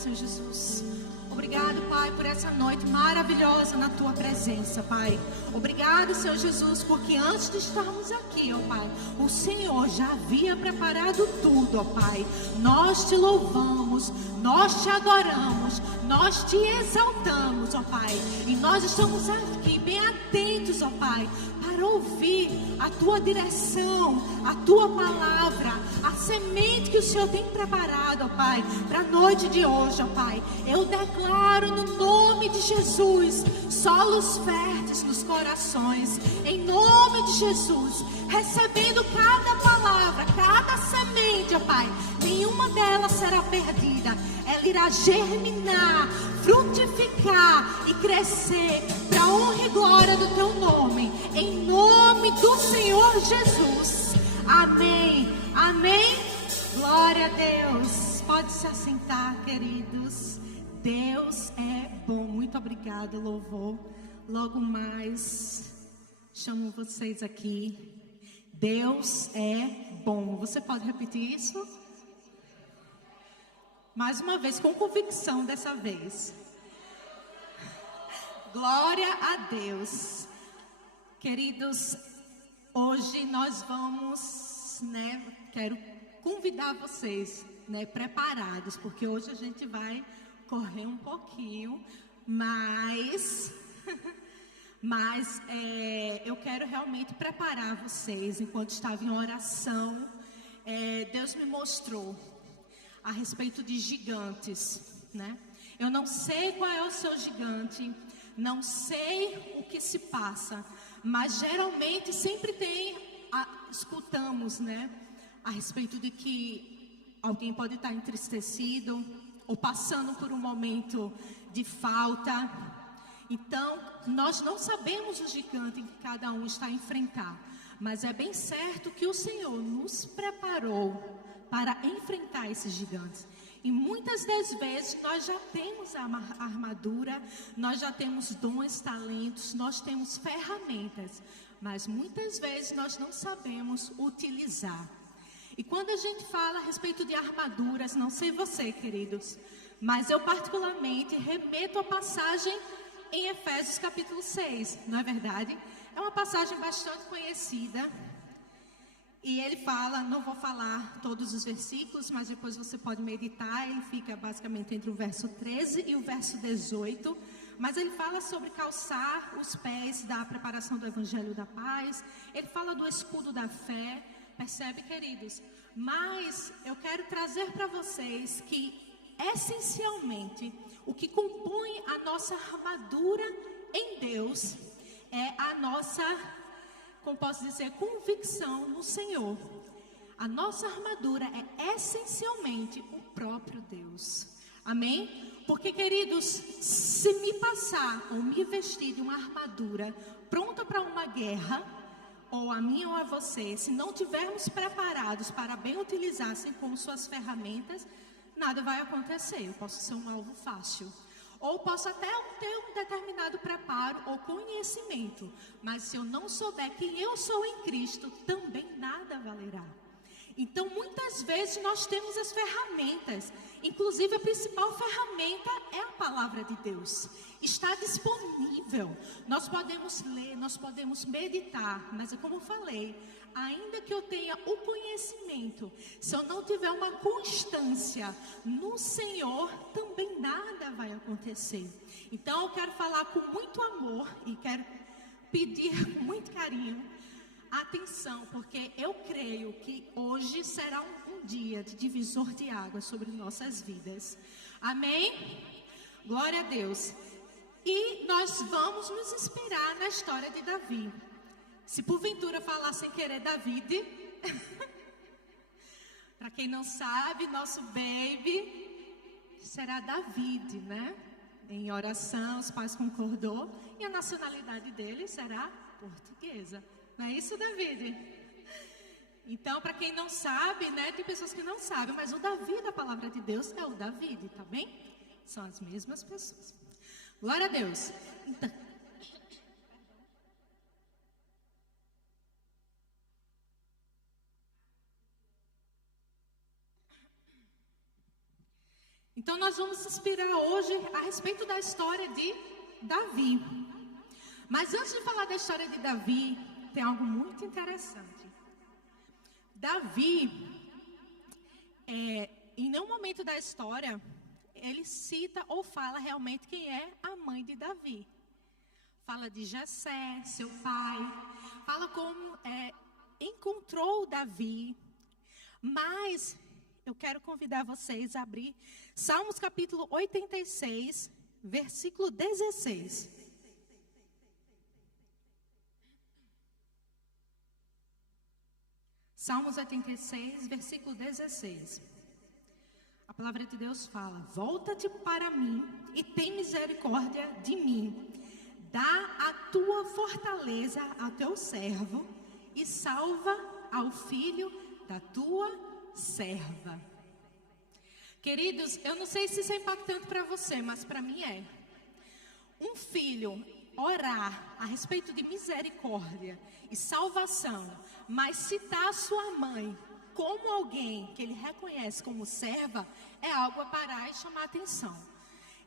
Senhor Jesus. Obrigado, Pai, por essa noite maravilhosa na Tua presença, Pai. Obrigado, Senhor Jesus, porque antes de estarmos aqui, ó Pai, o Senhor já havia preparado tudo, ó Pai. Nós Te louvamos, nós Te adoramos, nós Te exaltamos, ó Pai. E nós estamos aqui bem atentos, ó Pai, para ouvir a Tua direção, a Tua palavra, a semente que o Senhor tem preparado, ó Pai, para a noite de hoje, ó Pai. Eu declaro no nome de Jesus, solos férteis nos corações, em nome de Jesus, recebendo cada palavra, cada semente, ó Pai, nenhuma delas será perdida. Ela irá germinar, frutificar e crescer para a honra e glória do Teu nome, em nome do Senhor Jesus. Amém, amém. Glória a Deus. Pode se assentar, queridos. Deus é bom. Muito obrigada, louvor. Logo mais chamo vocês aqui. Deus é bom. Você pode repetir isso? Mais uma vez, com convicção dessa vez. Glória a Deus. Queridos, hoje nós vamos, quero convidar vocês, preparados, porque hoje a gente vai correr um pouquinho, mas eu quero realmente preparar vocês. Enquanto estava em oração, Deus me mostrou a respeito de gigantes, Eu não sei qual é o seu gigante, não sei o que se passa, mas geralmente sempre escutamos, a respeito de que alguém pode estar entristecido ou passando por um momento de falta. Então, nós não sabemos o gigante que cada um está a enfrentar, mas é bem certo que o Senhor nos preparou para enfrentar esses gigantes. E muitas das vezes nós já temos a armadura, nós já temos dons, talentos, nós temos ferramentas, mas muitas vezes nós não sabemos utilizar. E quando a gente fala a respeito de armaduras, não sei você, queridos, mas eu particularmente remeto a passagem em Efésios capítulo 6, não é verdade? É uma passagem bastante conhecida. E ele fala, não vou falar todos os versículos, mas depois você pode meditar. Ele fica basicamente entre o verso 13 e o verso 18. Mas ele fala sobre calçar os pés da preparação do Evangelho da Paz. Ele fala do escudo da fé. Percebe, queridos? Mas eu quero trazer para vocês que, essencialmente, o que compõe a nossa armadura em Deus é a nossa, como posso dizer, convicção no Senhor. A nossa armadura é essencialmente o próprio Deus. Amém? Porque, queridos, se me passar ou me vestir de uma armadura pronta para uma guerra, ou a mim ou a você, se não tivermos preparados para bem utilizar, assim como suas ferramentas, nada vai acontecer. Eu posso ser um alvo fácil. Ou posso até ter um determinado preparo ou conhecimento, mas se eu não souber quem eu sou em Cristo, também nada valerá. Então, muitas vezes nós temos as ferramentas, inclusive a principal ferramenta é a palavra de Deus. Está disponível, nós podemos ler, nós podemos meditar, mas é como eu falei, ainda que eu tenha o conhecimento, se eu não tiver uma constância no Senhor, também nada vai acontecer. Então eu quero falar com muito amor e quero pedir com muito carinho atenção, porque eu creio que hoje será um dia de divisor de águas sobre nossas vidas. Amém? Glória a Deus. E nós vamos nos inspirar na história de Davi. Se porventura falar sem querer David, para quem não sabe, nosso baby será David, Em oração, os pais concordou, e a nacionalidade dele será portuguesa. Não é isso, David? Então, para quem não sabe, tem pessoas que não sabem, mas o Davi da palavra de Deus é o David, tá bem? São as mesmas pessoas. Glória a Deus. Então nós vamos inspirar hoje a respeito da história de Davi. Mas antes de falar da história de Davi, tem algo muito interessante. Davi, em nenhum momento da história, ele cita ou fala realmente quem é a mãe de Davi. Fala de Jessé, seu pai, fala como encontrou Davi. Mas eu quero convidar vocês a abrir Salmos capítulo 86, versículo 16. Salmos 86, versículo 16. A palavra de Deus fala: volta-te para mim e tem misericórdia de mim. Dá a tua fortaleza ao teu servo e salva ao filho da tua serva. Queridos, eu não sei se isso é impactante para você, mas para mim é. Um filho orar a respeito de misericórdia e salvação, mas citar a sua mãe como alguém que ele reconhece como serva, é algo a parar e chamar atenção.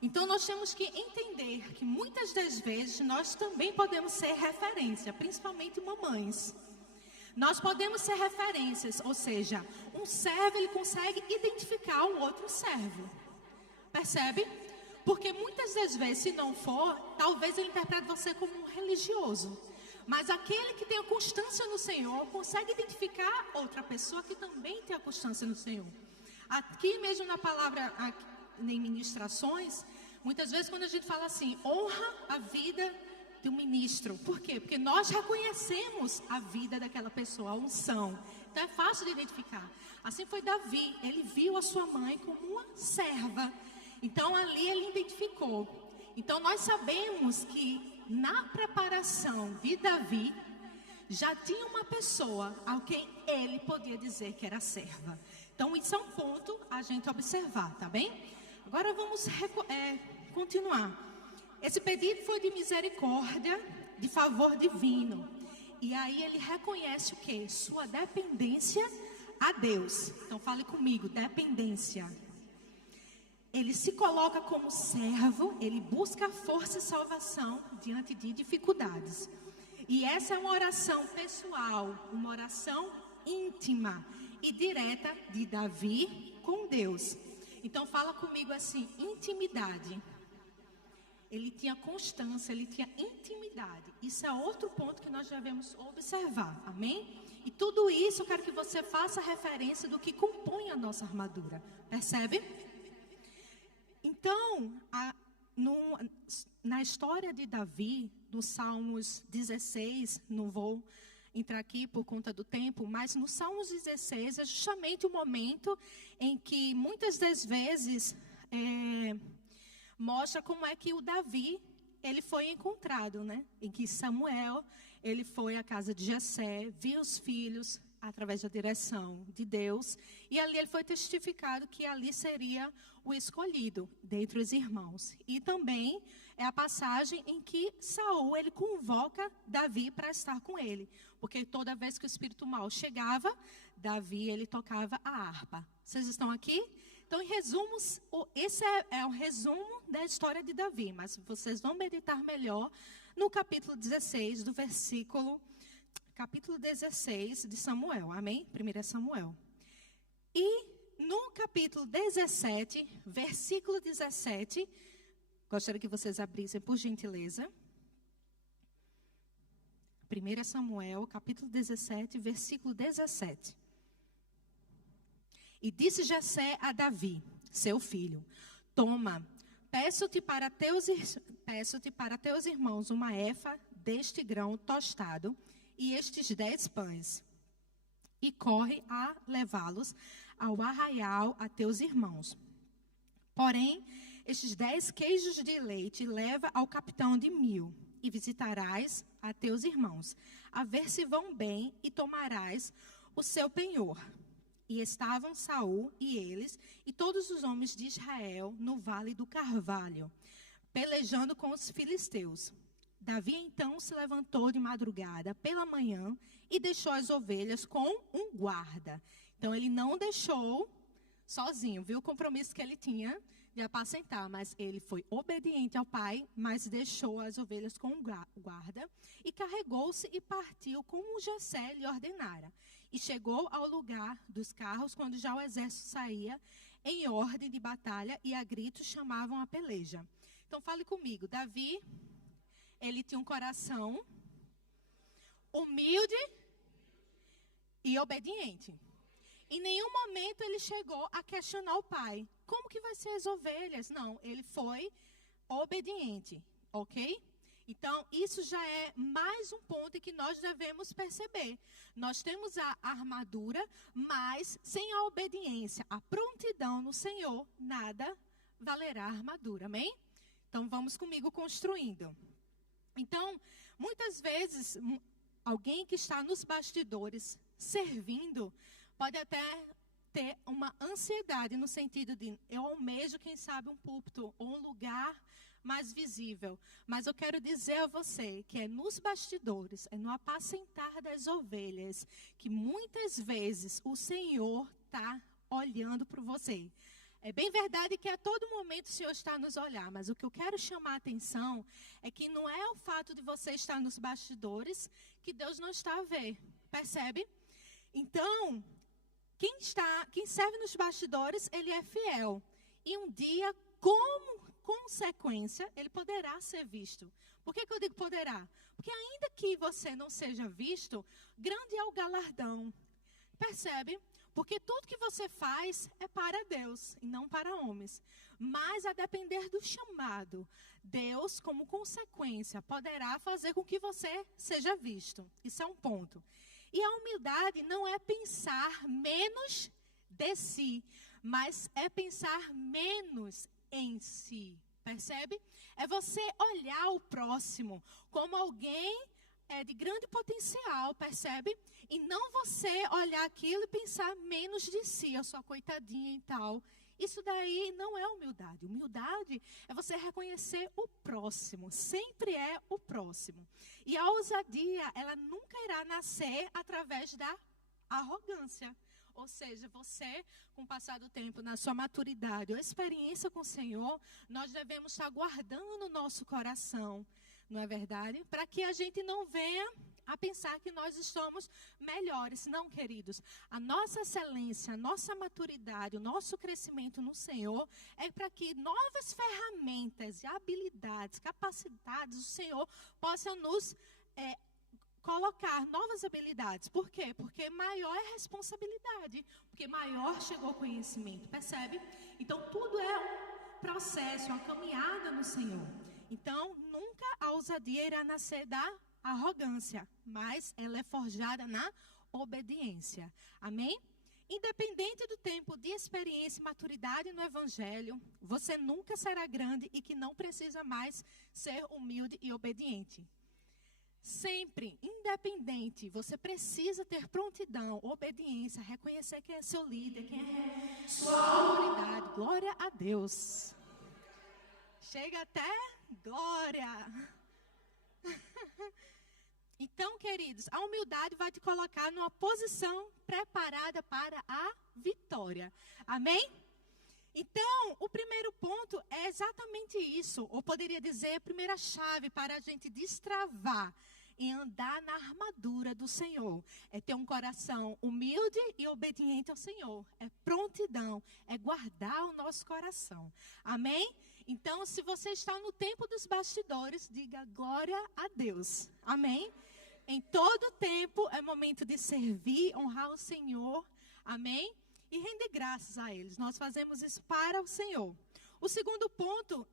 Então nós temos que entender que muitas das vezes nós também podemos ser referência, principalmente mamães. Nós podemos ser referências, ou seja, um servo ele consegue identificar um outro servo. Percebe? Porque muitas das vezes, se não for, talvez ele interprete você como um religioso. Mas aquele que tem a constância no Senhor consegue identificar outra pessoa que também tem a constância no Senhor. Aqui mesmo na palavra, em ministrações, muitas vezes quando a gente fala assim, honra a vida do ministro. Por quê? Porque nós reconhecemos a vida daquela pessoa, a unção. Então é fácil de identificar. Assim foi Davi, ele viu a sua mãe como uma serva. Então ali ele identificou. Então nós sabemos que na preparação de Davi, já tinha uma pessoa a quem ele podia dizer que era serva. Então isso é um ponto a gente observar, tá bem? Agora vamos continuar. Esse pedido foi de misericórdia, de favor divino. E aí ele reconhece o quê? Sua dependência a Deus. Então fale comigo, dependência. Ele se coloca como servo, ele busca força e salvação diante de dificuldades. E essa é uma oração pessoal, uma oração íntima e direta de Davi com Deus. Então fala comigo assim, intimidade. Ele tinha constância, ele tinha intimidade. Isso é outro ponto que nós devemos observar, amém? E tudo isso eu quero que você faça referência do que compõe a nossa armadura, percebe? Então, na história de Davi, no Salmos 16, não vou entrar aqui por conta do tempo, mas no Salmos 16 é justamente o momento em que muitas das vezes mostra como é que o Davi, ele foi encontrado, né? Em que Samuel, ele foi à casa de Jessé, viu os filhos através da direção de Deus, e ali ele foi testificado que ali seria o escolhido dentre os irmãos. E também é a passagem em que Saul, ele convoca Davi para estar com ele, porque toda vez que o espírito mau chegava, Davi, ele tocava a harpa. Vocês estão aqui? Então, em resumo, esse é um resumo da história de Davi, mas vocês vão meditar melhor no capítulo 16 do capítulo 16 de Samuel, amém? 1 Samuel. E no capítulo 17, versículo 17, gostaria que vocês abrissem, por gentileza. 1 Samuel, capítulo 17, versículo 17. E disse Jessé a Davi, seu filho, toma, peço-te para teus irmãos uma efa deste grão tostado e estes 10 pães, e corre a levá-los ao arraial a teus irmãos. Porém, estes 10 queijos de leite leva ao capitão de 1000, e visitarás a teus irmãos, a ver se vão bem, e tomarás o seu penhor. E estavam Saul e eles, e todos os homens de Israel, no vale do Carvalho, pelejando com os filisteus. Davi então se levantou de madrugada pela manhã e deixou as ovelhas com um guarda. Então ele não deixou sozinho, viu o compromisso que ele tinha de apacentar, mas ele foi obediente ao pai, mas deixou as ovelhas com o guarda, e carregou-se e partiu como Jessé lhe ordenara. E chegou ao lugar dos carros, quando já o exército saía, em ordem de batalha, e a gritos chamavam a peleja. Então fale comigo, Davi, ele tinha um coração humilde e obediente. Em nenhum momento ele chegou a questionar o pai. Como que vai ser as ovelhas? Não, ele foi obediente, ok? Então, isso já é mais um ponto que nós devemos perceber. Nós temos a armadura, mas sem a obediência, a prontidão no Senhor, nada valerá a armadura, amém? Então, vamos comigo construindo. Então, muitas vezes, alguém que está nos bastidores servindo, pode até ter uma ansiedade no sentido de, eu almejo, quem sabe, um púlpito ou um lugar mais visível. Mas eu quero dizer a você que é nos bastidores, é no apacentar das ovelhas, que muitas vezes o Senhor está olhando para você. É bem verdade que a todo momento o Senhor está nos olhar, mas o que eu quero chamar a atenção é que não é o fato de você estar nos bastidores que Deus não está a ver, percebe? Então, quem serve nos bastidores, ele é fiel. E um dia, como consequência, ele poderá ser visto. Por que eu digo poderá? Porque ainda que você não seja visto, grande é o galardão. Percebe? Porque tudo que você faz é para Deus e não para homens. Mas a depender do chamado, Deus, como consequência, poderá fazer com que você seja visto. Isso é um ponto. E a humildade não é pensar menos de si, mas é pensar menos em si. Percebe? É você olhar o próximo como alguém de grande potencial, percebe? E não você olhar aquilo e pensar menos de si, a sua coitadinha e tal. Isso daí não é humildade. Humildade é você reconhecer o próximo, sempre é o próximo. E a ousadia, ela nunca irá nascer através da arrogância. Ou seja, você, com o passar do tempo, na sua maturidade ou experiência com o Senhor, nós devemos estar guardando no nosso coração, não é verdade? Para que a gente não venha a pensar que nós estamos melhores. Não, queridos. A nossa excelência, a nossa maturidade, o nosso crescimento no Senhor é para que novas ferramentas e habilidades, capacidades, o Senhor possa nos colocar novas habilidades. Por quê? Porque maior é a responsabilidade. Porque maior chegou o conhecimento. Percebe? Então, tudo é um processo, uma caminhada no Senhor. Então, nunca a ousadia irá nascer da arrogância, mas ela é forjada na obediência. Amém? Independente do tempo de experiência e maturidade no Evangelho, você nunca será grande e que não precisa mais ser humilde e obediente. Sempre, independente, você precisa ter prontidão, obediência, reconhecer quem é seu líder, quem é sua autoridade. Glória a Deus. Chega até glória. Então, queridos, a humildade vai te colocar numa posição preparada para a vitória. Amém? Então, o primeiro ponto é exatamente isso. Ou poderia dizer, a primeira chave para a gente destravar em andar na armadura do Senhor. É ter um coração humilde e obediente ao Senhor. É prontidão, é guardar o nosso coração. Amém? Então, se você está no tempo dos bastidores, diga glória a Deus. Amém? Em todo tempo é momento de servir, honrar o Senhor. Amém? E render graças a eles. Nós fazemos isso para o Senhor. O segundo ponto,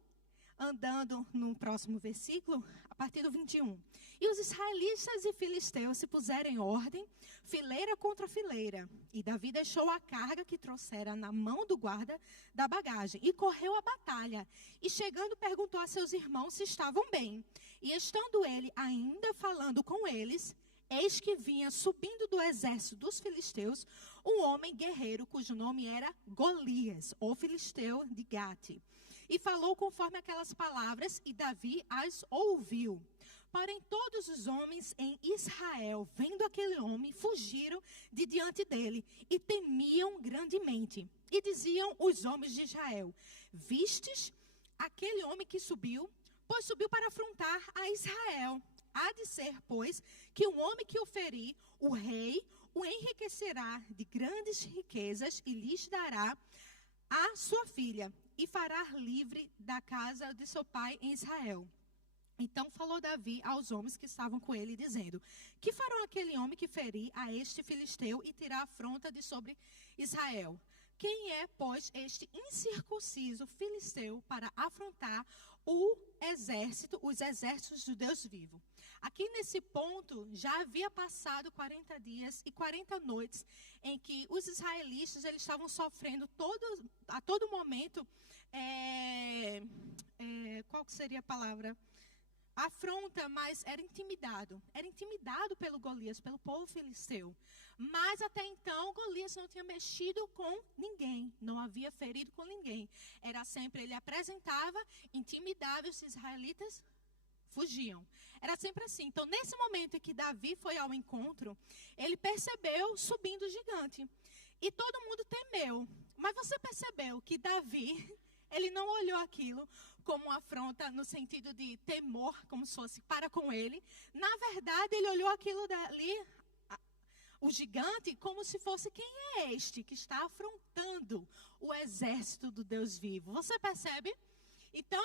andando no próximo versículo, a partir do 21. E os israelitas e filisteus se puseram em ordem, fileira contra fileira. E Davi deixou a carga que trouxera na mão do guarda da bagagem e correu à batalha. E chegando perguntou a seus irmãos se estavam bem. E estando ele ainda falando com eles, eis que vinha subindo do exército dos filisteus um homem guerreiro cujo nome era Golias, o filisteu de Gate. E falou conforme aquelas palavras, e Davi as ouviu. Porém, todos os homens em Israel, vendo aquele homem, fugiram de diante dele e temiam grandemente. E diziam os homens de Israel: vistes aquele homem que subiu? Pois subiu para afrontar a Israel. Há de ser, pois, que o homem que o ferir, o rei o enriquecerá de grandes riquezas e lhes dará a sua filha e fará livre da casa de seu pai em Israel. Então falou Davi aos homens que estavam com ele, dizendo: que farão aquele homem que ferir a este filisteu e tirar a afronta de sobre Israel? Quem é, pois, este incircunciso filisteu para afrontar os exércitos do Deus vivo? Aqui nesse ponto, já havia passado 40 dias e 40 noites em que os israelitas eles estavam sofrendo a todo momento, qual que seria a palavra? Afronta, mas era intimidado pelo Golias, pelo povo filisteu. Mas até então, Golias não tinha mexido com ninguém, não havia ferido com ninguém. Era sempre, ele apresentava, intimidava, os israelitas fugiam. Era sempre assim. Então, nesse momento em que Davi foi ao encontro, ele percebeu subindo o gigante. E todo mundo temeu. Mas você percebeu que Davi, ele não olhou aquilo como uma afronta no sentido de temor, como se fosse para com ele. Na verdade, ele olhou aquilo dali, o gigante, como se fosse: quem é este que está afrontando o exército do Deus vivo? Você percebe? Então,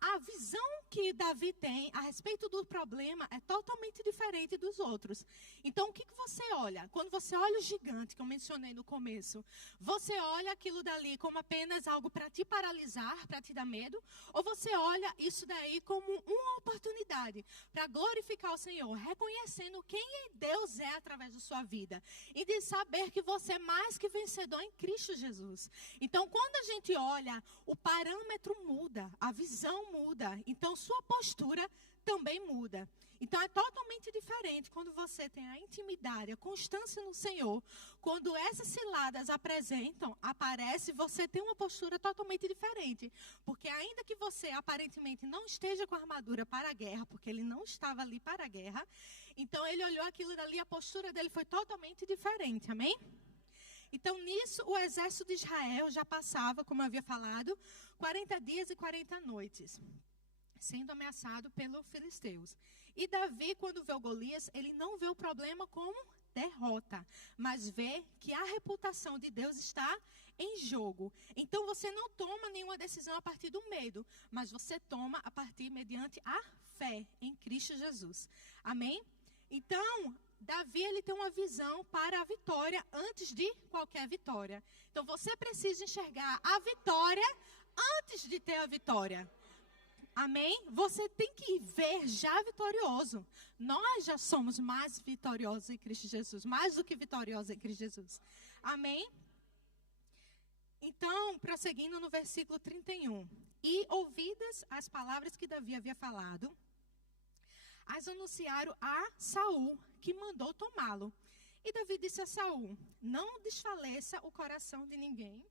a visão que Davi tem a respeito do problema é totalmente diferente dos outros. Então, o que você olha? Quando você olha o gigante, que eu mencionei no começo, você olha aquilo dali como apenas algo para te paralisar, para te dar medo? Ou você olha isso daí como uma oportunidade para glorificar o Senhor, reconhecendo quem Deus é através da sua vida e de saber que você é mais que vencedor em Cristo Jesus? Então, quando a gente olha, o parâmetro muda. A visão muda, então sua postura também muda. Então é totalmente diferente quando você tem a intimidade, a constância no Senhor. Quando essas ciladas aparecem, você tem uma postura totalmente diferente. Porque ainda que você aparentemente não esteja com a armadura para a guerra, porque ele não estava ali para a guerra, então ele olhou aquilo dali, a postura dele foi totalmente diferente, amém? Então, nisso, o exército de Israel já passava, como eu havia falado, 40 dias e 40 noites, sendo ameaçado pelos filisteus. E Davi, quando vê o Golias, ele não vê o problema como derrota, mas vê que a reputação de Deus está em jogo. Então, você não toma nenhuma decisão a partir do medo, mas você toma a partir mediante a fé em Cristo Jesus. Amém? Então, Davi, ele tem uma visão para a vitória antes de qualquer vitória. Então, você precisa enxergar a vitória antes de ter a vitória. Amém? Você tem que ver já vitorioso. Nós já somos mais vitoriosos em Cristo Jesus. Mais do que vitoriosos em Cristo Jesus. Amém? Então, prosseguindo no versículo 31. E ouvidas as palavras que Davi havia falado, as anunciaram a Saul, que mandou tomá-lo. E Davi disse a Saul: não desfaleça o coração de ninguém.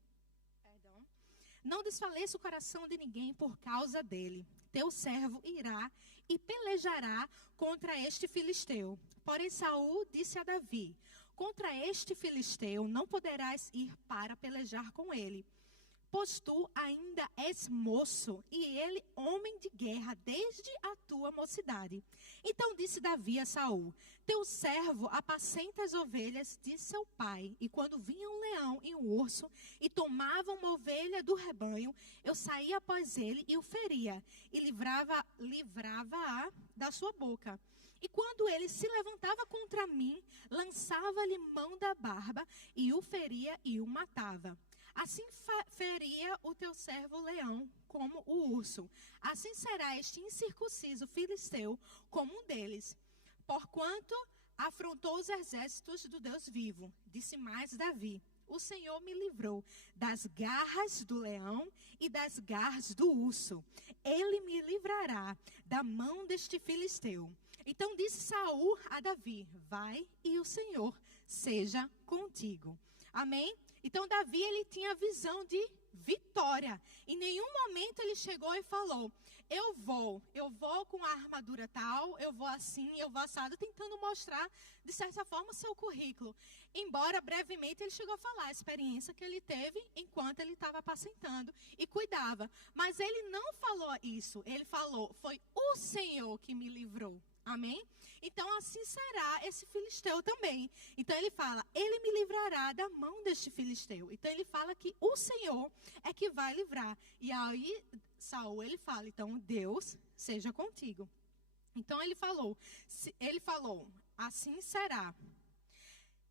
Não desfaleça o coração de ninguém por causa dele. Teu servo irá e pelejará contra este filisteu. Porém Saul disse a Davi: contra este filisteu não poderás ir para pelejar com ele, pois tu ainda és moço, e ele homem de guerra desde a tua mocidade. Então disse Davi a Saul: teu servo apacenta as ovelhas de seu pai, e quando vinha um leão e um urso, e tomavam uma ovelha do rebanho, eu saía após ele e o feria, e livrava-a da sua boca. E quando ele se levantava contra mim, lançava-lhe mão da barba, e o feria e o matava. Assim feria o teu servo o leão como o urso. Assim será este incircunciso filisteu como um deles. Porquanto afrontou os exércitos do Deus vivo. Disse mais Davi: o Senhor me livrou das garras do leão e das garras do urso. Ele me livrará da mão deste filisteu. Então disse Saul a Davi: vai e o Senhor seja contigo. Amém? Então Davi, ele tinha a visão de vitória. Em nenhum momento ele chegou e falou: eu vou com a armadura tal, eu vou assim, eu vou assado, tentando mostrar, de certa forma, o seu currículo. Embora, brevemente, ele chegou a falar a experiência que ele teve enquanto ele estava apacentando e cuidava. Mas ele não falou isso, ele falou, foi o Senhor que me livrou. Amém? Então, assim será esse filisteu também. Então, ele fala, ele me livrará da mão deste filisteu. Então, ele fala que o Senhor é que vai livrar. E aí, Saul, ele fala, então, Deus seja contigo. Então, ele falou, assim será.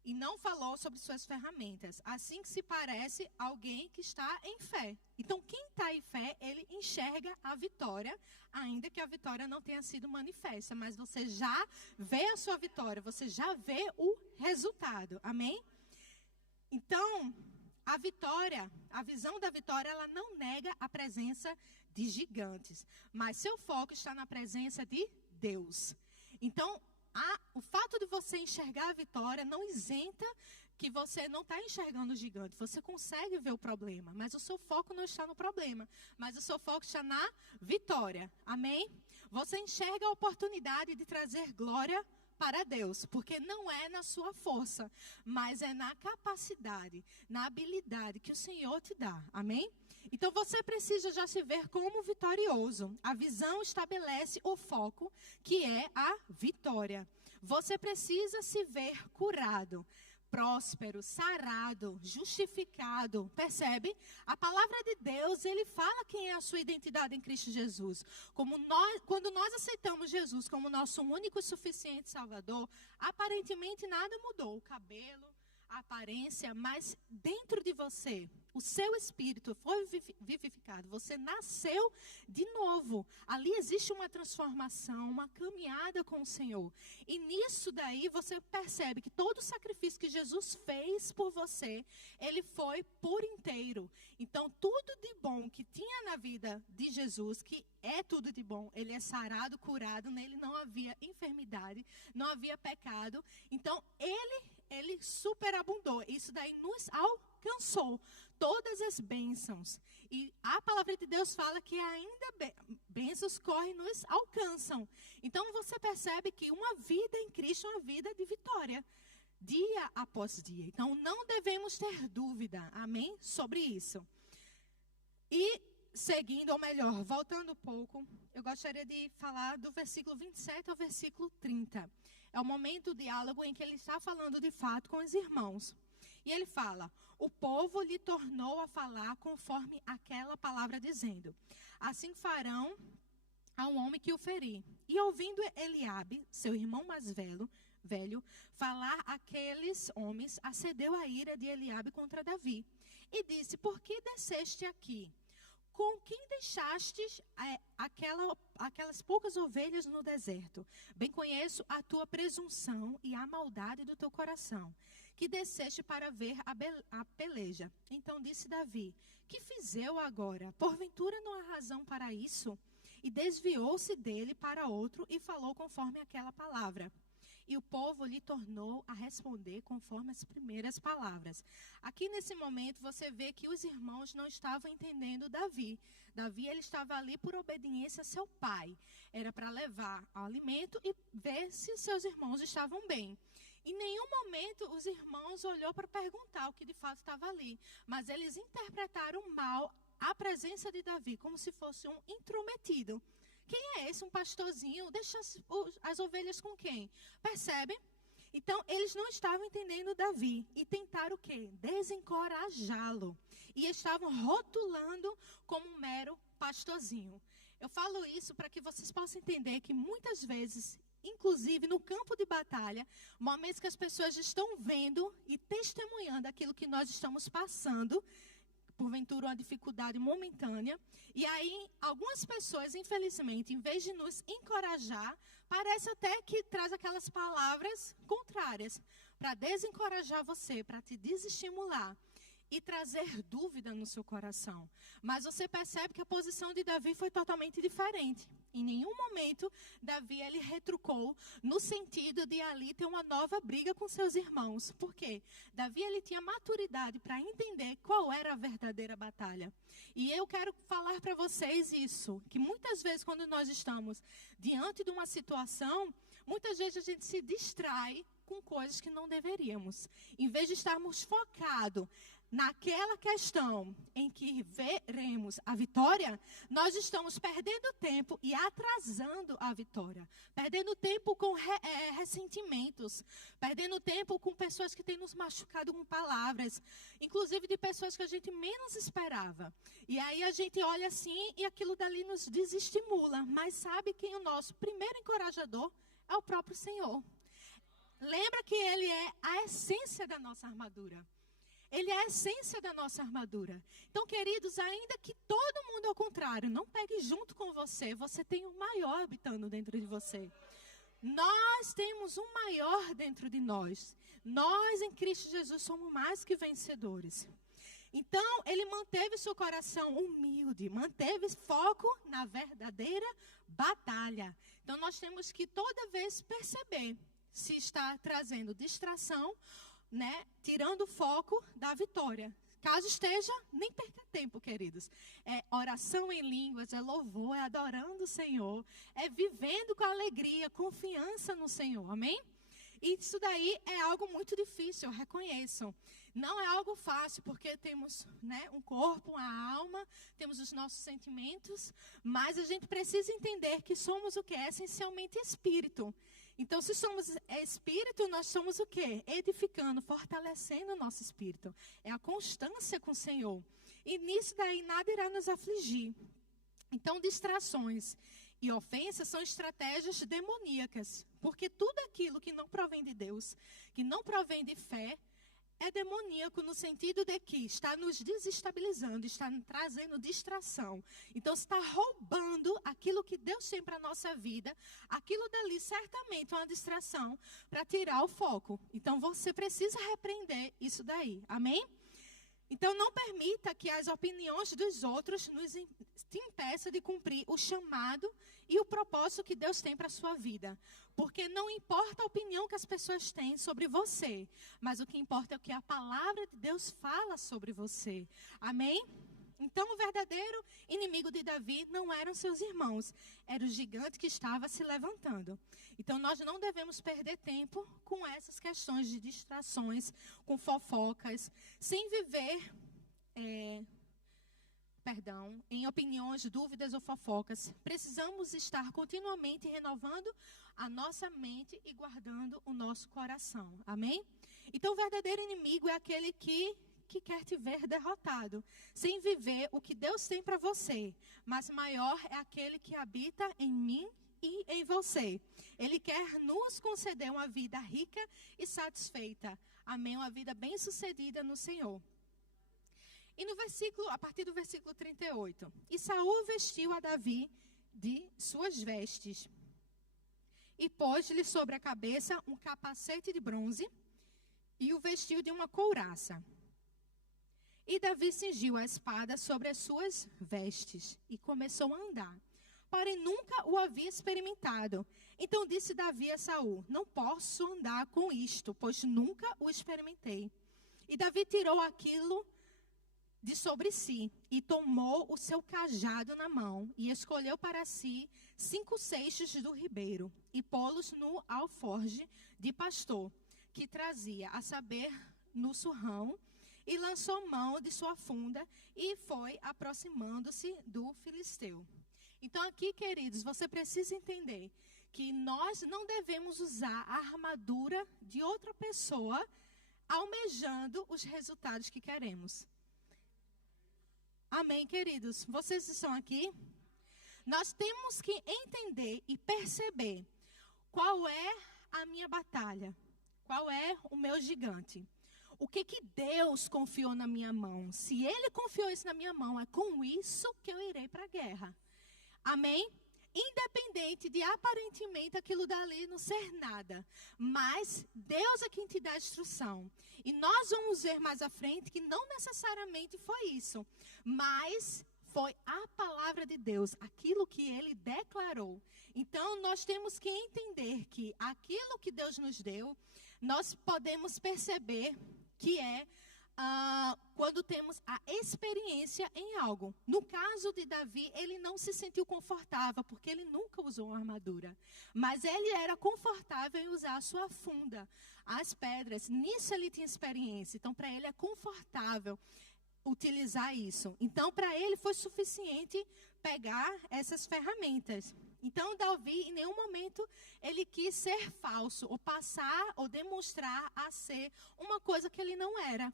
E não falou sobre suas ferramentas. Assim que se parece alguém que está em fé. Então, quem está em fé, ele enxerga a vitória, ainda que a vitória não tenha sido manifesta. Mas você já vê a sua vitória, você já vê o resultado. Amém? Então, a vitória, a visão da vitória, ela não nega a presença de gigantes. Mas seu foco está na presença de Deus. Então, o fato de você enxergar a vitória não isenta que você não está enxergando o gigante. Você consegue ver o problema, mas o seu foco não está no problema. Mas o seu foco está na vitória. Amém? Você enxerga a oportunidade de trazer glória para Deus, porque não é na sua força, mas é na capacidade, na habilidade que o Senhor te dá. Amém? Então você precisa já se ver como vitorioso. A visão estabelece o foco, que é a vitória. Você precisa se ver curado, próspero, sarado, justificado. Percebe? A palavra de Deus, ele fala quem é a sua identidade em Cristo Jesus. Quando nós aceitamos Jesus como nosso único e suficiente Salvador, aparentemente nada mudou. O cabelo, a aparência, mas dentro de você, o seu espírito foi vivificado. Você nasceu de novo. Ali existe uma transformação, uma caminhada com o Senhor. E nisso daí você percebe que todo o sacrifício que Jesus fez por você, ele foi por inteiro. Então, tudo de bom que tinha na vida de Jesus, que é tudo de bom, ele é sarado, curado, nele não havia enfermidade, não havia pecado. Então, ele superabundou. Isso daí nos alcançou todas as bênçãos. E a palavra de Deus fala que ainda bênçãos correm, nos alcançam. Então você percebe que uma vida em Cristo é uma vida de vitória, dia após dia. Então não devemos ter dúvida, amém, sobre isso. E seguindo, ou melhor, voltando um pouco, eu gostaria de falar do versículo 27 ao versículo 30. É o momento do diálogo em que ele está falando de fato com os irmãos. E ele fala, o povo lhe tornou a falar conforme aquela palavra dizendo, assim farão a um homem que o ferir. E ouvindo Eliabe, seu irmão mais velho, falar aqueles homens, acendeu a ira de Eliabe contra Davi. E disse, por que desceste aqui? Com quem deixastes aquelas poucas ovelhas no deserto? Bem conheço a tua presunção e a maldade do teu coração, que desceste para ver a peleja. Então disse Davi, que fiz eu agora? Porventura não há razão para isso? E desviou-se dele para outro e falou conforme aquela palavra. E o povo lhe tornou a responder conforme as primeiras palavras. Aqui nesse momento você vê que os irmãos não estavam entendendo Davi. Davi ele estava ali por obediência a seu pai. Era para levar o alimento e ver se seus irmãos estavam bem. Em nenhum momento os irmãos olhou para perguntar o que de fato estava ali. Mas eles interpretaram mal a presença de Davi como se fosse um intrometido. Quem é esse? Um pastorzinho? Deixa as ovelhas com quem? Percebe? Então, eles não estavam entendendo Davi. E tentaram o quê? Desencorajá-lo. E estavam rotulando como um mero pastorzinho. Eu falo isso para que vocês possam entender que muitas vezes, inclusive no campo de batalha, momentos que as pessoas estão vendo e testemunhando aquilo que nós estamos passando, porventura uma dificuldade momentânea. E aí, algumas pessoas, infelizmente, em vez de nos encorajar, parece até que traz aquelas palavras contrárias para desencorajar você, para te desestimular e trazer dúvida no seu coração. Mas você percebe que a posição de Davi foi totalmente diferente. Em nenhum momento, Davi, ele retrucou no sentido de ali ter uma nova briga com seus irmãos. Por quê? Davi, ele tinha maturidade para entender qual era a verdadeira batalha. E eu quero falar para vocês isso, que muitas vezes quando nós estamos diante de uma situação, muitas vezes a gente se distrai com coisas que não deveríamos. Em vez de estarmos focados naquela questão em que veremos a vitória, nós estamos perdendo tempo e atrasando a vitória. Perdendo tempo com ressentimentos. Perdendo tempo com pessoas que têm nos machucado com palavras. Inclusive de pessoas que a gente menos esperava. E aí a gente olha assim e aquilo dali nos desestimula. Mas sabe quem é o nosso primeiro encorajador? É o próprio Senhor. Lembra que Ele é a essência da nossa armadura. Ele é a essência da nossa armadura. Então, queridos, ainda que todo mundo ao contrário não pegue junto com você, você tem um maior habitando dentro de você. Nós temos um maior dentro de nós. Nós, em Cristo Jesus, somos mais que vencedores. Então, ele manteve seu coração humilde, manteve foco na verdadeira batalha. Então, nós temos que toda vez perceber se está trazendo distração, né, tirando o foco da vitória. Caso esteja, nem perca tempo, queridos. É oração em línguas, é louvor, é adorando o Senhor, é vivendo com alegria, confiança no Senhor, amém? E isso daí é algo muito difícil, eu reconheço. Não é algo fácil, porque temos, né, um corpo, uma alma, temos os nossos sentimentos, mas a gente precisa entender que somos o que? Essencialmente espírito. Então, se somos espírito, nós somos o quê? Edificando, fortalecendo o nosso espírito. É a constância com o Senhor. E nisso daí nada irá nos afligir. Então, distrações e ofensas são estratégias demoníacas. Porque tudo aquilo que não provém de Deus, que não provém de fé, é demoníaco no sentido de que está nos desestabilizando, está trazendo distração. Então, está roubando aquilo que Deus tem para a nossa vida. Aquilo dali certamente é uma distração para tirar o foco. Então, você precisa repreender isso daí. Amém? Então, não permita que as opiniões dos outros nos impeçam de cumprir o chamado e o propósito que Deus tem para a sua vida. Porque não importa a opinião que as pessoas têm sobre você, mas o que importa é o que a palavra de Deus fala sobre você. Amém? Então, o verdadeiro inimigo de Davi não eram seus irmãos, era o gigante que estava se levantando. Então, nós não devemos perder tempo com essas questões de distrações, com fofocas, sem viver, em opiniões, dúvidas ou fofocas. Precisamos estar continuamente renovando a nossa mente e guardando o nosso coração. Amém? Então, o verdadeiro inimigo é aquele que quer te ver derrotado, sem viver o que Deus tem para você. Mas maior é aquele que habita em mim e em você. Ele quer nos conceder uma vida rica e satisfeita. Amém? Uma vida bem-sucedida no Senhor. E no versículo, a partir do versículo 38. E Saul vestiu a Davi de suas vestes e pôs-lhe sobre a cabeça um capacete de bronze e o vestiu de uma couraça. E Davi cingiu a espada sobre as suas vestes e começou a andar. Porém, nunca o havia experimentado. Então disse Davi a Saul: não posso andar com isto, pois nunca o experimentei. E Davi tirou aquilo de sobre si e tomou o seu cajado na mão e escolheu para si 5 seixos do ribeiro e pô-los no alforje de pastor que trazia, a saber, no surrão, e lançou mão de sua funda e foi aproximando-se do filisteu. Então aqui, queridos, você precisa entender que nós não devemos usar a armadura de outra pessoa almejando os resultados que queremos. Amém, queridos? Vocês estão aqui? Nós temos que entender e perceber qual é a minha batalha, qual é o meu gigante. O que Deus confiou na minha mão? Se Ele confiou isso na minha mão, é com isso que eu irei para a guerra. Amém? Independente de aparentemente aquilo dali não ser nada. Mas Deus é quem te dá a instrução. E nós vamos ver mais à frente que não necessariamente foi isso. Mas foi a palavra de Deus, aquilo que ele declarou. Então, nós temos que entender que aquilo que Deus nos deu, nós podemos perceber que é quando temos a experiência em algo. No caso de Davi, ele não se sentiu confortável, porque ele nunca usou uma armadura. Mas ele era confortável em usar a sua funda, as pedras. Nisso ele tinha experiência. Então, para ele é confortável utilizar isso. Então, para ele foi suficiente pegar essas ferramentas. Então, Davi, em nenhum momento, ele quis ser falso, ou passar, ou demonstrar a ser uma coisa que ele não era.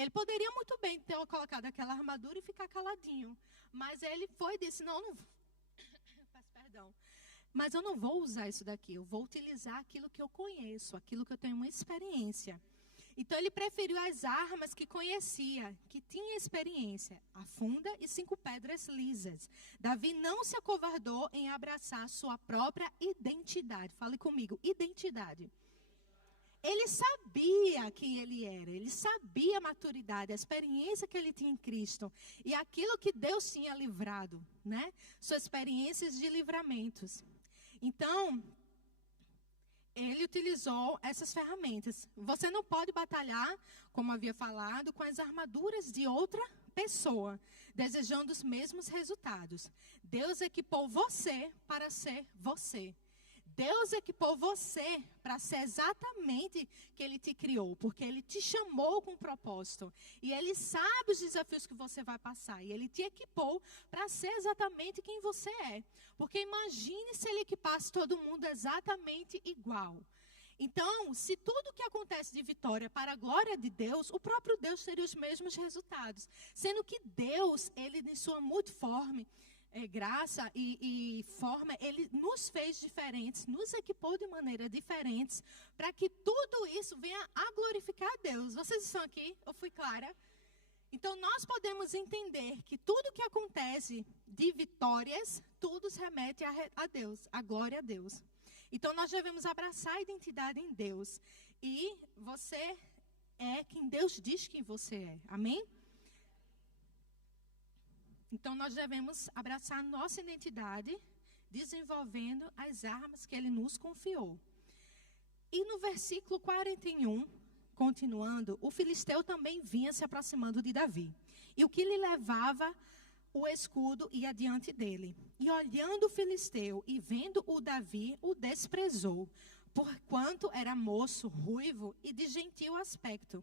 Ele poderia muito bem ter colocado aquela armadura e ficar caladinho. Mas ele foi e disse, não peço perdão. Mas eu não vou usar isso daqui. Eu vou utilizar aquilo que eu conheço, aquilo que eu tenho uma experiência. Então, ele preferiu as armas que conhecia, que tinha experiência. A funda e 5 pedras lisas. Davi não se acovardou em abraçar sua própria identidade. Fale comigo, identidade. Ele sabia quem ele era, ele sabia a maturidade, a experiência que ele tinha em Cristo. E aquilo que Deus tinha livrado, né? Suas experiências de livramentos. Então, ele utilizou essas ferramentas. Você não pode batalhar, como havia falado, com as armaduras de outra pessoa, desejando os mesmos resultados. Deus equipou você para ser você. Deus equipou você para ser exatamente que Ele te criou, porque Ele te chamou com um propósito. E Ele sabe os desafios que você vai passar. E Ele te equipou para ser exatamente quem você é. Porque imagine se Ele equipasse todo mundo exatamente igual. Então, se tudo que acontece de vitória para a glória de Deus, o próprio Deus teria os mesmos resultados. Sendo que Deus, Ele em sua multiforme graça e forma, Ele nos fez diferentes, nos equipou de maneira diferentes, para que tudo isso venha a glorificar a Deus. Vocês estão aqui? Eu fui clara? Então, nós podemos entender que tudo que acontece de vitórias, tudo se remete a Deus, a glória a Deus. Então, nós devemos abraçar a identidade em Deus. E você é quem Deus diz que você é. Amém? Então, nós devemos abraçar a nossa identidade, desenvolvendo as armas que Ele nos confiou. E no versículo 41, continuando, o filisteu também vinha se aproximando de Davi. E o que lhe levava o escudo ia diante dele. E olhando o filisteu e vendo o Davi, o desprezou, porquanto era moço, ruivo e de gentil aspecto.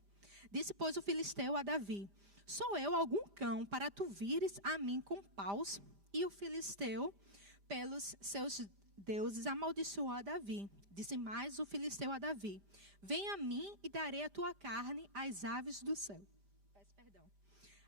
Disse, pois, o filisteu a Davi, sou eu algum cão para tu vires a mim com paus? E o filisteu, pelos seus deuses, amaldiçoou a Davi. Disse mais o filisteu a Davi, vem a mim e darei a tua carne às aves do céu.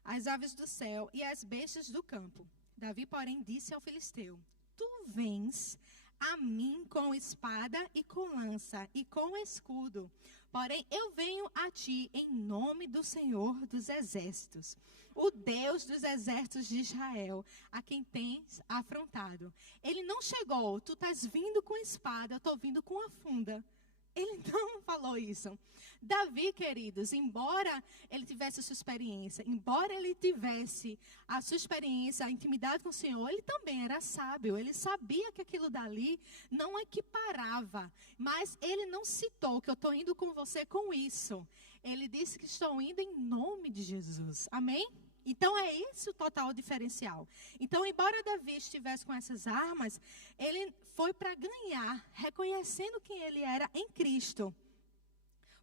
Às aves do céu e às bestas do campo. Davi, porém, disse ao filisteu, tu vens a mim com espada e com lança e com escudo. Porém, eu venho a ti em nome do Senhor dos exércitos, o Deus dos exércitos de Israel, a quem tens afrontado. Ele não chegou, tu estás vindo com espada, eu estou vindo com a funda. Ele não falou isso. Davi, queridos, embora ele tivesse a sua experiência, embora ele tivesse a sua experiência, a intimidade com o Senhor, ele também era sábio. Ele sabia que aquilo dali não equiparava. Mas ele não citou que eu estou indo com você com isso. Ele disse que estou indo em nome de Jesus. Amém? Então, é esse o total diferencial. Então, embora Davi estivesse com essas armas, ele foi para ganhar, reconhecendo quem ele era em Cristo.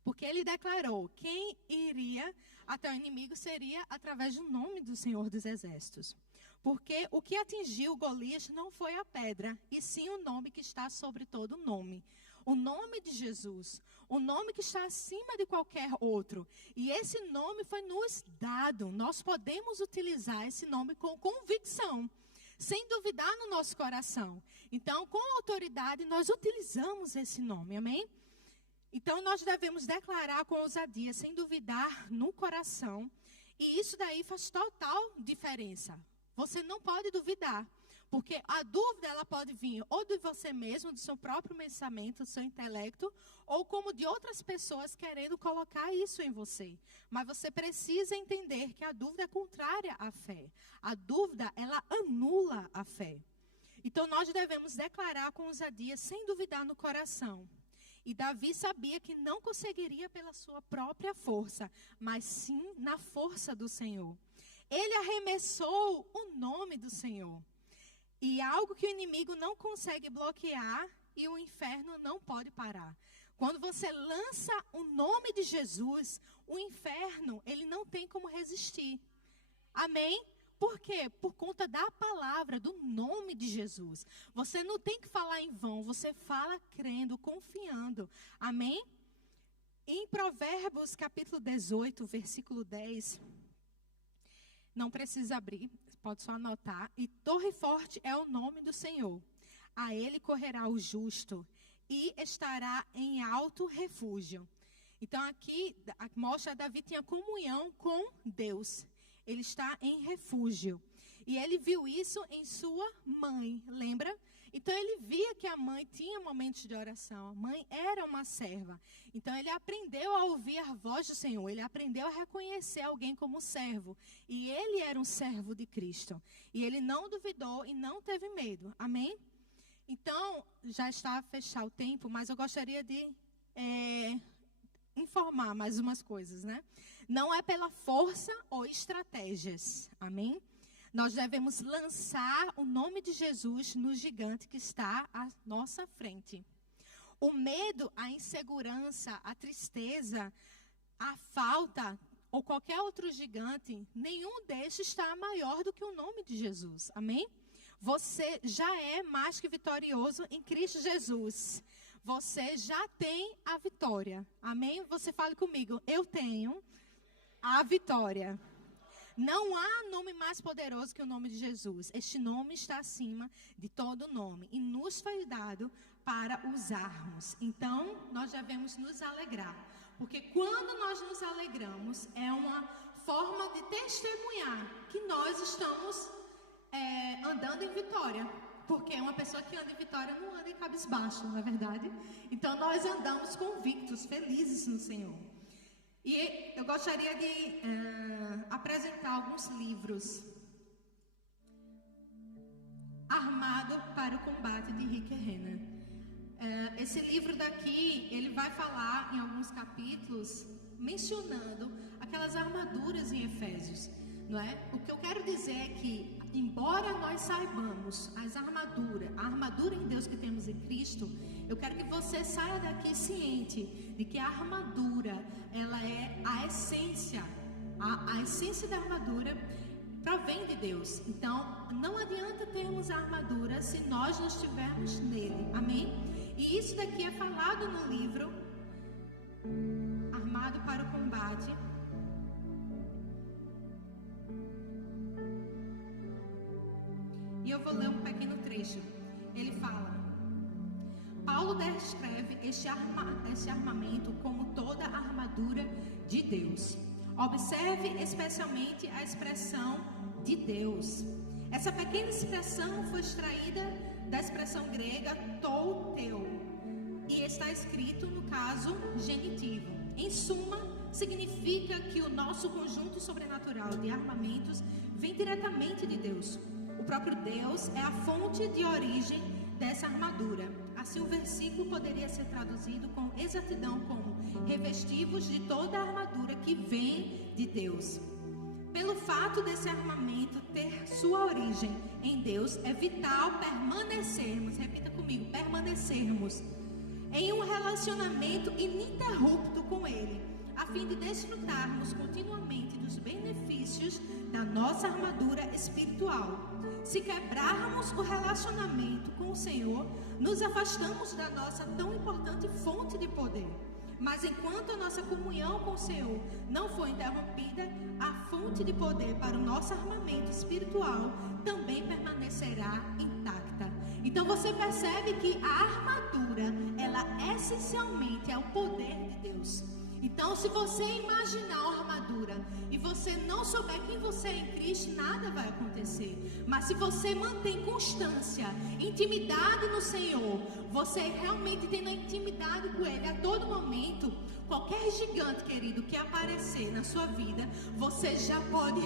Porque ele declarou, quem iria até o inimigo seria através do nome do Senhor dos Exércitos. Porque o que atingiu Golias não foi a pedra, e sim o nome que está sobre todo nome. O nome de Jesus, o nome que está acima de qualquer outro. E esse nome foi nos dado. Nós podemos utilizar esse nome com convicção, sem duvidar no nosso coração. Então, com autoridade, nós utilizamos esse nome, amém? Então, nós devemos declarar com ousadia, sem duvidar no coração. E isso daí faz total diferença. Você não pode duvidar. Porque a dúvida, ela pode vir ou de você mesmo, do seu próprio pensamento, do seu intelecto, ou como de outras pessoas querendo colocar isso em você. Mas você precisa entender que a dúvida é contrária à fé. A dúvida, ela anula a fé. Então, nós devemos declarar com ousadia, sem duvidar no coração. E Davi sabia que não conseguiria pela sua própria força, mas sim na força do Senhor. Ele arremessou o nome do Senhor. E algo que o inimigo não consegue bloquear e o inferno não pode parar. Quando você lança o nome de Jesus, o inferno, ele não tem como resistir. Amém? Por quê? Por conta da palavra, do nome de Jesus. Você não tem que falar em vão, você fala crendo, confiando. Amém? Em Provérbios, capítulo 18, versículo 10, não precisa abrir, pode só anotar. E torre forte é o nome do Senhor. A ele correrá o justo e estará em alto refúgio. Então aqui mostra que Davi tinha comunhão com Deus. Ele está em refúgio. E ele viu isso em sua mãe, lembra? Então ele via que a mãe tinha momentos de oração. A mãe era uma serva. Então ele aprendeu a ouvir a voz do Senhor. Ele aprendeu a reconhecer alguém como servo. E ele era um servo de Cristo. E ele não duvidou e não teve medo. Amém? Então, já está a fechar o tempo, mas eu gostaria de informar mais umas coisas, né? Não é pela força ou estratégias. Amém? Nós devemos lançar o nome de Jesus no gigante que está à nossa frente. O medo, a insegurança, a tristeza, a falta ou qualquer outro gigante, nenhum destes está maior do que o nome de Jesus. Amém? Você já é mais que vitorioso em Cristo Jesus. Você já tem a vitória. Amém? Você fale comigo. Eu tenho a vitória. Não há nome mais poderoso que o nome de Jesus. Este nome está acima de todo nome e nos foi dado para usarmos. Então, nós devemos nos alegrar. Porque quando nós nos alegramos, é uma forma de testemunhar que nós estamos andando em vitória. Porque uma pessoa que anda em vitória não anda em cabisbaixo, não é verdade? Então, nós andamos convictos, felizes no Senhor. E eu gostaria de apresentar alguns livros. Armado para o Combate, de Rick Renner. Esse livro daqui, ele vai falar em alguns capítulos, mencionando aquelas armaduras em Efésios, não é? O que eu quero dizer é que, embora nós saibamos a armadura em Deus que temos em Cristo, eu quero que você saia daqui ciente de que a armadura, ela é a essência. A essência da armadura provém de Deus. Então, não adianta termos a armadura se nós não estivermos nele. Amém? E isso daqui é falado no livro Armado para o Combate. E eu vou ler um pequeno trecho. Ele fala: Paulo descreve este armamento como toda a armadura de Deus. Observe especialmente a expressão de Deus. Essa pequena expressão foi extraída da expressão grega touteu e está escrito no caso genitivo. Em suma, significa que o nosso conjunto sobrenatural de armamentos vem diretamente de Deus. O próprio Deus é a fonte de origem dessa armadura. Assim, o versículo poderia ser traduzido com exatidão como: revestivos de toda a armadura que vem de Deus. Pelo fato desse armamento ter sua origem em Deus, é vital permanecermos, repita comigo, permanecermos em um relacionamento ininterrupto com Ele, a fim de desfrutarmos continuamente dos benefícios da nossa armadura espiritual. Se quebrarmos o relacionamento com o Senhor, nos afastamos da nossa tão importante fonte de poder. Mas enquanto a nossa comunhão com o Senhor não for interrompida, a fonte de poder para o nosso armamento espiritual também permanecerá intacta. Então você percebe que a armadura, ela essencialmente é o poder de Deus. Então, se você imaginar a armadura e você não souber quem você é em Cristo, nada vai acontecer. Mas se você mantém constância, intimidade no Senhor, você realmente tendo a intimidade com Ele a todo momento, qualquer gigante, querido, que aparecer na sua vida, você já pode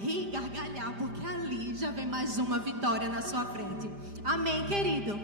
rir, gargalhar, porque ali já vem mais uma vitória na sua frente. Amém, querido?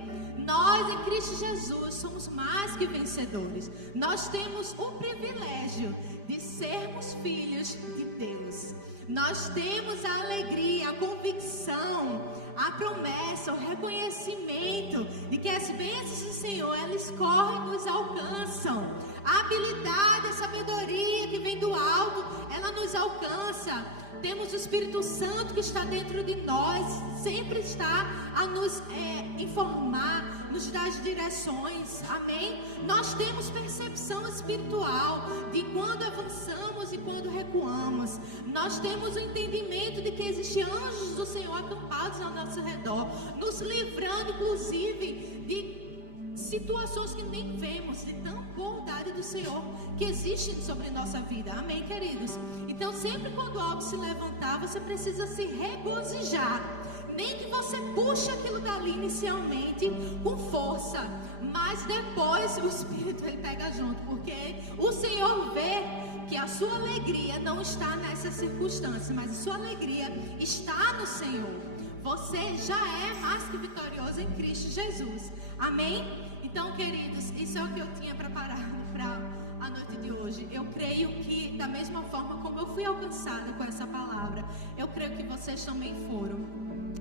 Nós em Cristo Jesus somos mais que vencedores. Nós temos o privilégio de sermos filhos de Deus. Nós temos a alegria, a convicção, a promessa, o reconhecimento de que as bênçãos do Senhor, elas correm e nos alcançam. A habilidade, a sabedoria que vem do alto, ela nos alcança. Temos o Espírito Santo que está dentro de nós, sempre está a nos informar, nos dar as direções, amém? Nós temos percepção espiritual de quando avançamos e quando recuamos. Nós temos o entendimento de que existem anjos do Senhor acampados ao nosso redor, nos livrando, inclusive, de situações que nem vemos, de tão bondade do Senhor que existe sobre nossa vida, amém, queridos? Então, sempre quando algo se levantar, você precisa se regozijar. Nem que você puxe aquilo dali inicialmente com força, mas depois o Espírito ele pega junto, porque o Senhor vê que a sua alegria não está nessa circunstância, mas a sua alegria está no Senhor. Você já é mais que vitorioso em Cristo Jesus, amém? Então, queridos, isso é o que eu tinha preparado para a noite de hoje. Eu creio que da mesma forma como eu fui alcançada com essa palavra, eu creio que vocês também foram.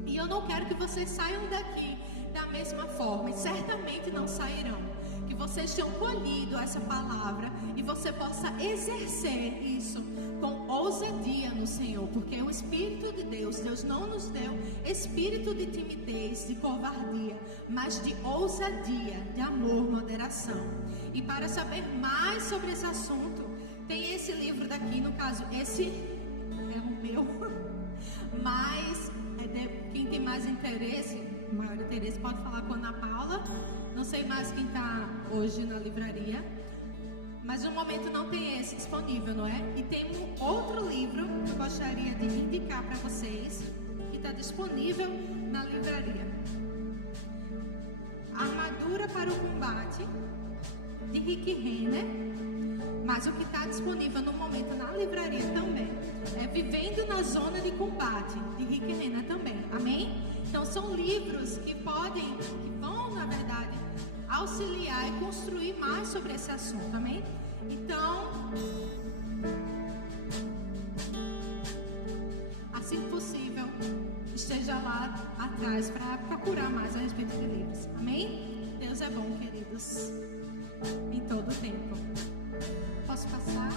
E eu não quero que vocês saiam daqui da mesma forma, e certamente não sairão. Que vocês tenham colhido essa palavra e você possa exercer isso com ousadia no Senhor, porque o Espírito de Deus, Deus não nos deu espírito de timidez, de covardia, mas de ousadia, de amor, moderação. E para saber mais sobre esse assunto, tem esse livro daqui, no caso, esse é o meu, mas quem tem mais interesse, maior interesse, pode falar com a Ana Paula. Não sei mais quem está hoje na livraria, mas no momento não tem esse disponível, não é? E tem um outro livro que eu gostaria de indicar para vocês, que está disponível na livraria. Armadura para o Combate, de Rick Renner. Mas o que está disponível no momento na livraria também é Vivendo na Zona de Combate, de Rick Renner também, amém? Então são livros que vão, na verdade, auxiliar e construir mais sobre esse assunto, amém? Então, assim que possível, esteja lá atrás para procurar mais a respeito de livros, amém? Deus é bom, queridos, em todo o tempo. Posso passar?